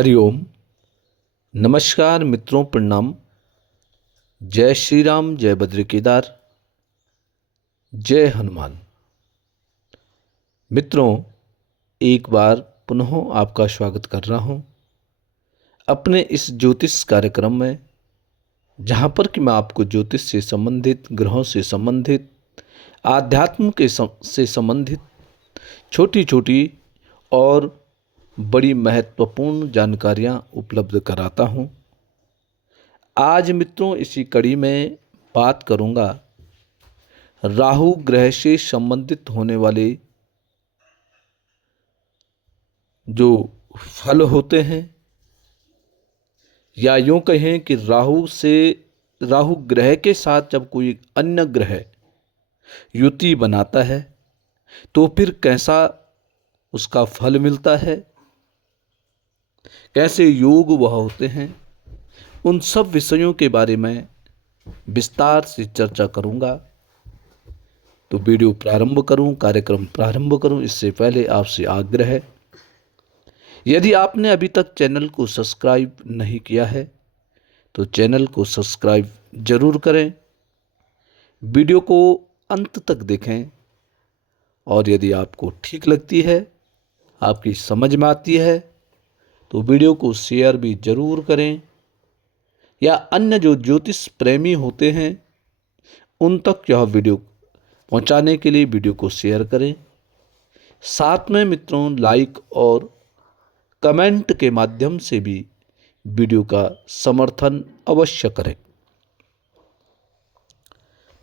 हरिओम। नमस्कार मित्रों, प्रणाम। जय श्री राम, जय बद्री केदार, जय हनुमान। मित्रों, एक बार पुनः आपका स्वागत कर रहा हूं अपने इस ज्योतिष कार्यक्रम में, जहां पर कि मैं आपको ज्योतिष से संबंधित, ग्रहों से संबंधित, आध्यात्म से संबंधित छोटी छोटी और बड़ी महत्वपूर्ण जानकारियां उपलब्ध कराता हूं। आज मित्रों, इसी कड़ी में बात करूंगा राहु ग्रह से संबंधित होने वाले जो फल होते हैं, या यूं कहें कि राहु ग्रह के साथ जब कोई अन्य ग्रह युति बनाता है तो फिर कैसा उसका फल मिलता है, कैसे योग वह होते हैं, उन सब विषयों के बारे में विस्तार से चर्चा करूंगा। तो वीडियो प्रारंभ करूं, कार्यक्रम प्रारंभ करूं इससे पहले आपसे आग्रह है, यदि आपने अभी तक चैनल को सब्सक्राइब नहीं किया है तो चैनल को सब्सक्राइब जरूर करें, वीडियो को अंत तक देखें, और यदि आपको ठीक लगती है, आपकी समझ में आती है, तो वीडियो को शेयर भी जरूर करें, या अन्य जो ज्योतिष प्रेमी होते हैं उन तक यह वीडियो पहुंचाने के लिए वीडियो को शेयर करें। साथ में मित्रों, लाइक और कमेंट के माध्यम से भी वीडियो का समर्थन अवश्य करें।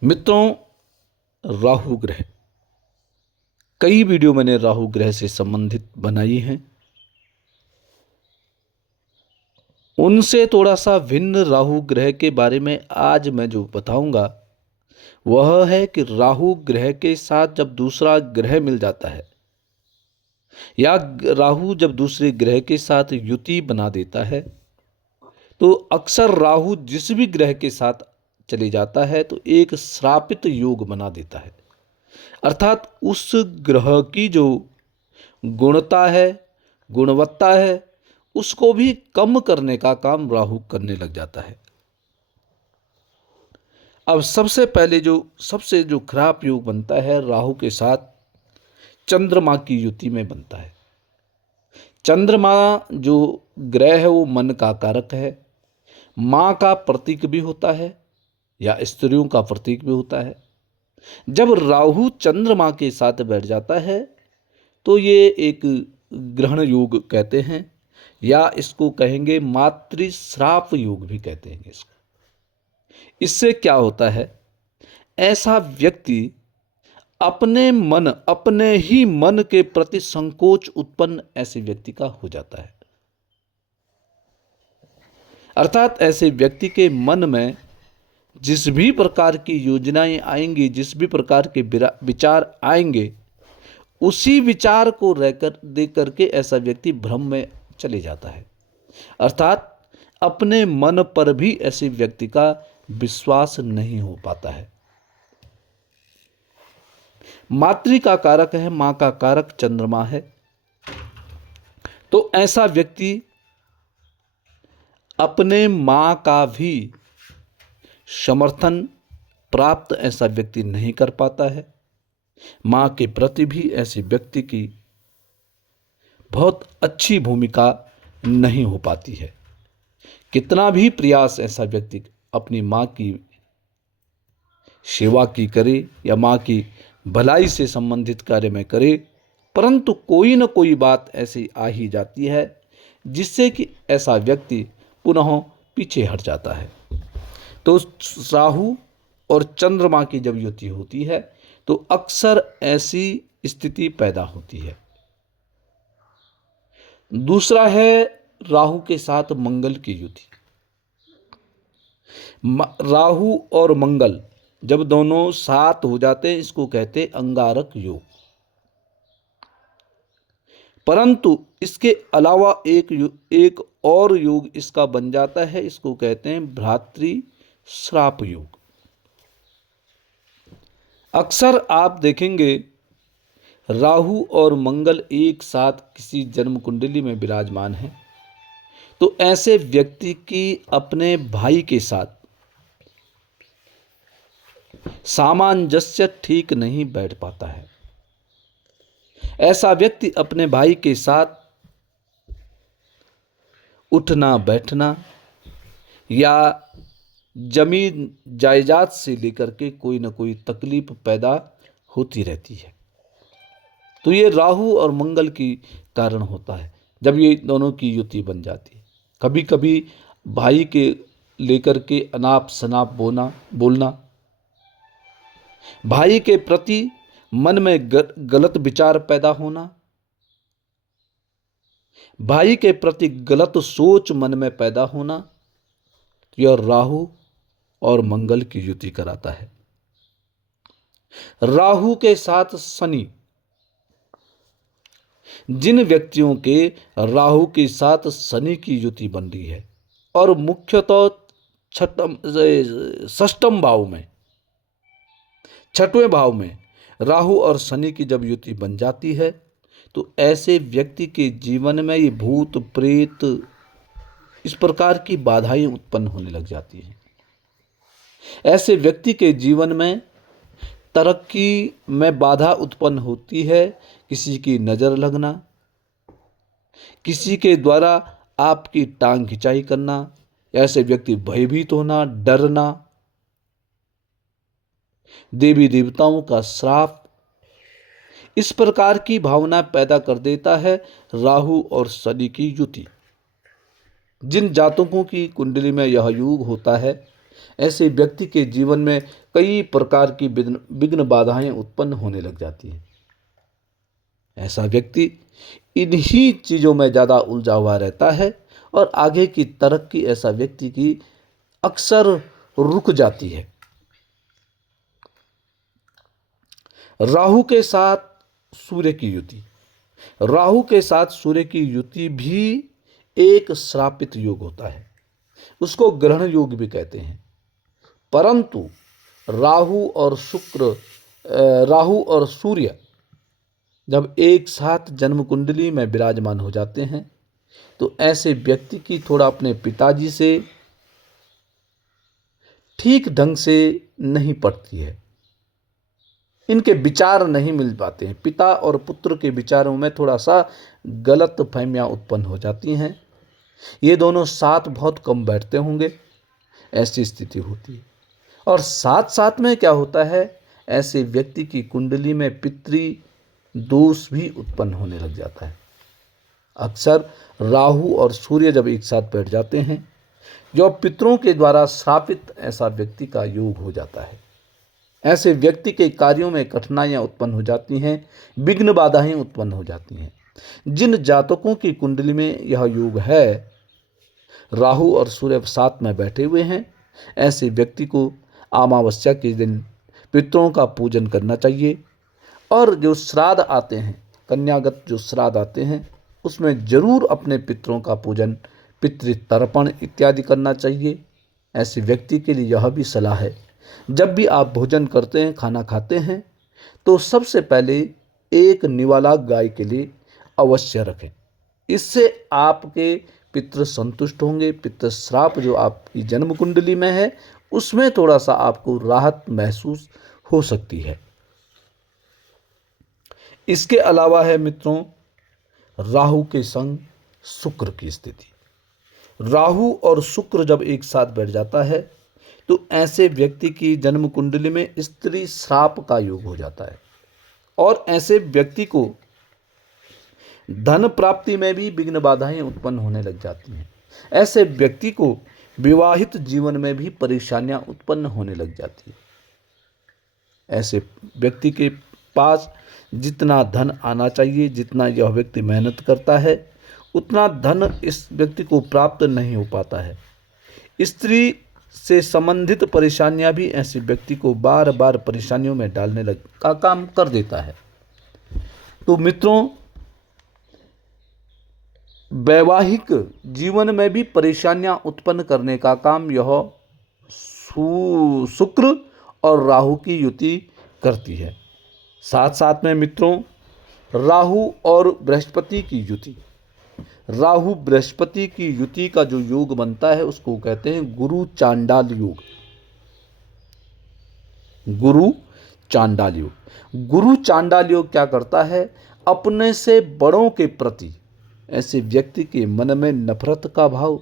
मित्रों, राहु ग्रह, कई वीडियो मैंने राहु ग्रह से संबंधित बनाई हैं। उनसे थोड़ा सा भिन्न राहु ग्रह के बारे में आज मैं जो बताऊंगा वह है कि राहु ग्रह के साथ जब दूसरा ग्रह मिल जाता है, या राहु जब दूसरे ग्रह के साथ युति बना देता है, तो अक्सर राहु जिस भी ग्रह के साथ चले जाता है तो एक श्रापित योग बना देता है। अर्थात उस ग्रह की जो गुणता है, गुणवत्ता है, उसको भी कम करने का काम राहु करने लग जाता है। अब सबसे पहले सबसे खराब योग बनता है राहु के साथ चंद्रमा की युति में बनता है। चंद्रमा जो ग्रह है वो मन का कारक है, मां का प्रतीक भी होता है, या स्त्रियों का प्रतीक भी होता है। जब राहु चंद्रमा के साथ बैठ जाता है तो ये एक ग्रहण योग कहते हैं, या इसको कहेंगे मातृ श्राप योग भी कहते हैं इसको। इससे क्या होता है, ऐसा व्यक्ति अपने ही मन के प्रति संकोच उत्पन्न ऐसे व्यक्ति का हो जाता है। अर्थात ऐसे व्यक्ति के मन में जिस भी प्रकार की योजनाएं आएंगी, जिस भी प्रकार के विचार आएंगे, उसी विचार को देख करके ऐसा व्यक्ति भ्रम में चले जाता है। अर्थात अपने मन पर भी ऐसे व्यक्ति का विश्वास नहीं हो पाता है। मातृ का कारक है, मां का कारक चंद्रमा है, तो ऐसा व्यक्ति अपने मां का भी समर्थन प्राप्त ऐसा व्यक्ति नहीं कर पाता है। मां के प्रति भी ऐसे व्यक्ति की बहुत अच्छी भूमिका नहीं हो पाती है। कितना भी प्रयास ऐसा व्यक्ति अपनी मां की सेवा की करे या मां की भलाई से संबंधित कार्य में करे, परंतु कोई न कोई बात ऐसी आ ही जाती है जिससे कि ऐसा व्यक्ति पुनः पीछे हट जाता है। तो राहु और चंद्रमा की जब युति होती है तो अक्सर ऐसी स्थिति पैदा होती है। दूसरा है राहु के साथ मंगल की युति। राहु और मंगल जब दोनों साथ हो जाते हैं, इसको कहते हैं अंगारक योग। परंतु इसके अलावा एक और योग इसका बन जाता है, इसको कहते हैं भ्रातृ श्राप योग। अक्सर आप देखेंगे राहु और मंगल एक साथ किसी जन्म कुंडली में विराजमान है, तो ऐसे व्यक्ति की अपने भाई के साथ सामंजस्य ठीक नहीं बैठ पाता है। ऐसा व्यक्ति अपने भाई के साथ उठना बैठना या जमीन जायदाद से लेकर के कोई ना कोई तकलीफ पैदा होती रहती है। तो ये राहु और मंगल की कारण होता है जब ये दोनों की युति बन जाती है। कभी कभी भाई के लेकर के अनाप शनाप बोलना, भाई के प्रति मन में गलत विचार पैदा होना, भाई के प्रति गलत सोच मन में पैदा होना, यह राहु और मंगल की युति कराता है। राहु के साथ शनि, जिन व्यक्तियों के राहु के साथ शनि की युति बन रही है और मुख्यतः षष्ठम भाव में, छठवें भाव में राहु और शनि की जब युति बन जाती है तो ऐसे व्यक्ति के जीवन में ये भूत प्रेत इस प्रकार की बाधाएं उत्पन्न होने लग जाती हैं। ऐसे व्यक्ति के जीवन में तरक्की में बाधा उत्पन्न होती है। किसी की नज़र लगना, किसी के द्वारा आपकी टांग खिंचाई करना, ऐसे व्यक्ति भयभीत होना, डरना, देवी देवताओं का श्राप, इस प्रकार की भावना पैदा कर देता है राहु और शनि की युति। जिन जातकों की कुंडली में यह योग होता है ऐसे व्यक्ति के जीवन में कई प्रकार की विघ्न बाधाएं उत्पन्न होने लग जाती हैं। ऐसा व्यक्ति इन्हीं चीज़ों में ज़्यादा उलझा हुआ रहता है और आगे की तरक्की ऐसा व्यक्ति की अक्सर रुक जाती है। राहु के साथ सूर्य की युति, राहु के साथ सूर्य की युति भी एक श्रापित योग होता है, उसको ग्रहण योग भी कहते हैं। परंतु राहु और सूर्य जब एक साथ जन्म कुंडली में विराजमान हो जाते हैं तो ऐसे व्यक्ति की थोड़ा अपने पिताजी से ठीक ढंग से नहीं पड़ती है, इनके विचार नहीं मिल पाते हैं। पिता और पुत्र के विचारों में थोड़ा सा गलत फहमियाँ उत्पन्न हो जाती हैं। ये दोनों साथ बहुत कम बैठते होंगे, ऐसी स्थिति होती है। और साथ साथ में क्या होता है, ऐसे व्यक्ति की कुंडली में पितृ दोष भी उत्पन्न होने लग जाता है। अक्सर राहु और सूर्य जब एक साथ बैठ जाते हैं, जो पितरों के द्वारा श्रापित ऐसा व्यक्ति का योग हो जाता है। ऐसे व्यक्ति के कार्यों में कठिनाइयाँ उत्पन्न हो जाती हैं, विघ्न बाधाएं उत्पन्न हो जाती हैं। जिन जातकों की कुंडली में यह योग है, राहु और सूर्य साथ में बैठे हुए हैं, ऐसे व्यक्ति को अमावस्या के दिन पितरों का पूजन करना चाहिए। और जो श्राद्ध आते हैं, कन्यागत जो श्राद्ध आते हैं, उसमें जरूर अपने पितरों का पूजन, पितृतर्पण इत्यादि करना चाहिए। ऐसे व्यक्ति के लिए यह भी सलाह है, जब भी आप भोजन करते हैं, खाना खाते हैं, तो सबसे पहले एक निवाला गाय के लिए अवश्य रखें। इससे आपके पितृ संतुष्ट होंगे। पितृ श्राप जो आपकी जन्म कुंडली में है उसमें थोड़ा सा आपको राहत महसूस हो सकती है। इसके अलावा है मित्रों, राहु के संग शुक्र की स्थिति। राहु और शुक्र जब एक साथ बैठ जाता है तो ऐसे व्यक्ति की जन्म कुंडली में स्त्री श्राप का योग हो जाता है और ऐसे व्यक्ति को धन प्राप्ति में भी विघ्न बाधाएं उत्पन्न होने लग जाती हैं। ऐसे व्यक्ति को विवाहित जीवन में भी परेशानियां उत्पन्न होने लग जाती है। ऐसे व्यक्ति के पास जितना धन आना चाहिए, जितना यह व्यक्ति मेहनत करता है, उतना धन इस व्यक्ति को प्राप्त नहीं हो पाता है। स्त्री से संबंधित परेशानियां भी ऐसे व्यक्ति को बार बार परेशानियों में डालने का काम कर देता है। तो मित्रों, वैवाहिक जीवन में भी परेशानियां उत्पन्न करने का काम यह शुक्र और राहु की युति करती है। साथ साथ में मित्रों, राहु और बृहस्पति की युति, राहु बृहस्पति की युति का जो योग बनता है उसको कहते हैं गुरु चांडाल योग। गुरु चांडाल योग। गुरु चांडाल योग क्या करता है? अपने से बड़ों के प्रति ऐसे व्यक्ति के मन में नफरत का भाव,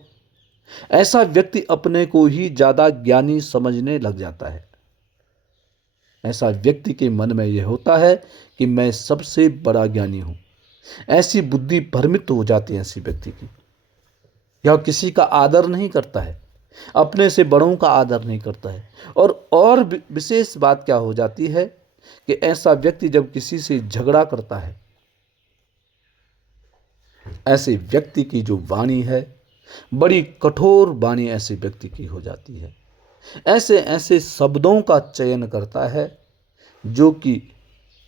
ऐसा व्यक्ति अपने को ही ज्यादा ज्ञानी समझने लग जाता है। ऐसा व्यक्ति के मन में यह होता है कि मैं सबसे बड़ा ज्ञानी हूं। ऐसी बुद्धि भ्रमित हो जाती है ऐसी व्यक्ति की। यह किसी का आदर नहीं करता है, अपने से बड़ों का आदर नहीं करता है। और विशेष बात क्या हो जाती है कि ऐसा व्यक्ति जब किसी से झगड़ा करता है, ऐसे व्यक्ति की जो वाणी है बड़ी कठोर वाणी ऐसे व्यक्ति की हो जाती है। ऐसे ऐसे शब्दों का चयन करता है जो कि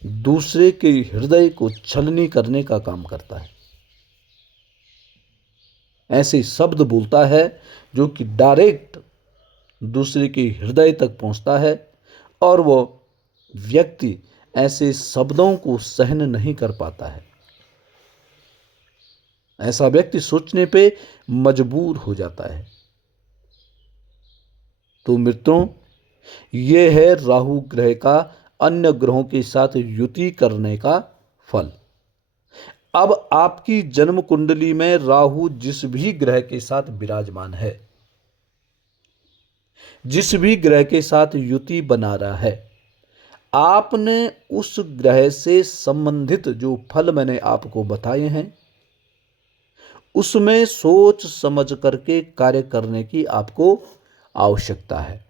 दूसरे के हृदय को छलनी करने का काम करता है। ऐसे शब्द बोलता है जो कि डायरेक्ट दूसरे के हृदय तक पहुंचता है और वो व्यक्ति ऐसे शब्दों को सहन नहीं कर पाता है। ऐसा व्यक्ति सोचने पे मजबूर हो जाता है। तो मित्रों, ये है राहु ग्रह का अन्य ग्रहों के साथ युति करने का फल। अब आपकी जन्म कुंडली में राहु जिस भी ग्रह के साथ विराजमान है, जिस भी ग्रह के साथ युति बना रहा है, आपने उस ग्रह से संबंधित जो फल मैंने आपको बताए हैं उसमें सोच समझ करके कार्य करने की आपको आवश्यकता है।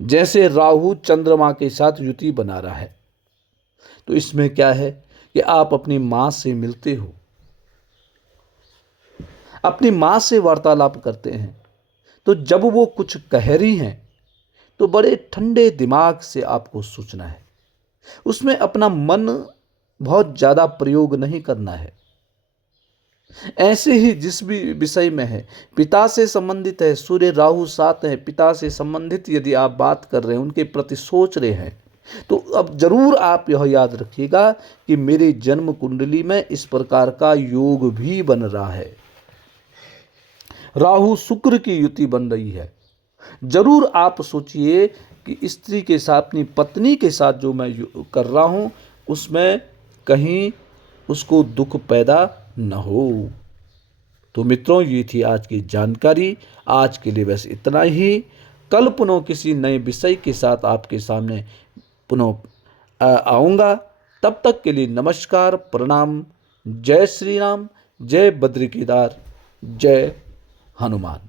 जैसे राहु चंद्रमा के साथ युति बना रहा है, तो इसमें क्या है कि आप अपनी मां से मिलते हो, अपनी मां से वार्तालाप करते हैं, तो जब वो कुछ कह रही हैं तो बड़े ठंडे दिमाग से आपको सोचना है, उसमें अपना मन बहुत ज्यादा प्रयोग नहीं करना है। ऐसे ही जिस भी विषय में है, पिता से संबंधित है, सूर्य राहु साथ है, पिता से संबंधित यदि आप बात कर रहे हैं, उनके प्रति सोच रहे हैं, तो अब जरूर आप यह याद रखिएगा कि मेरी जन्म कुंडली में इस प्रकार का योग भी बन रहा है। राहु शुक्र की युति बन रही है। जरूर आप सोचिए कि स्त्री के साथ, अपनी पत्नी के साथ जो मैं कर रहा हूं उसमें कहीं उसको दुख पैदा न हो। तो मित्रों, ये थी आज की जानकारी। आज के लिए बस इतना ही। कल पुनः किसी नए विषय के साथ आपके सामने पुनः आऊँगा। तब तक के लिए नमस्कार, प्रणाम। जय श्री राम, जय बद्री केदार, जय हनुमान।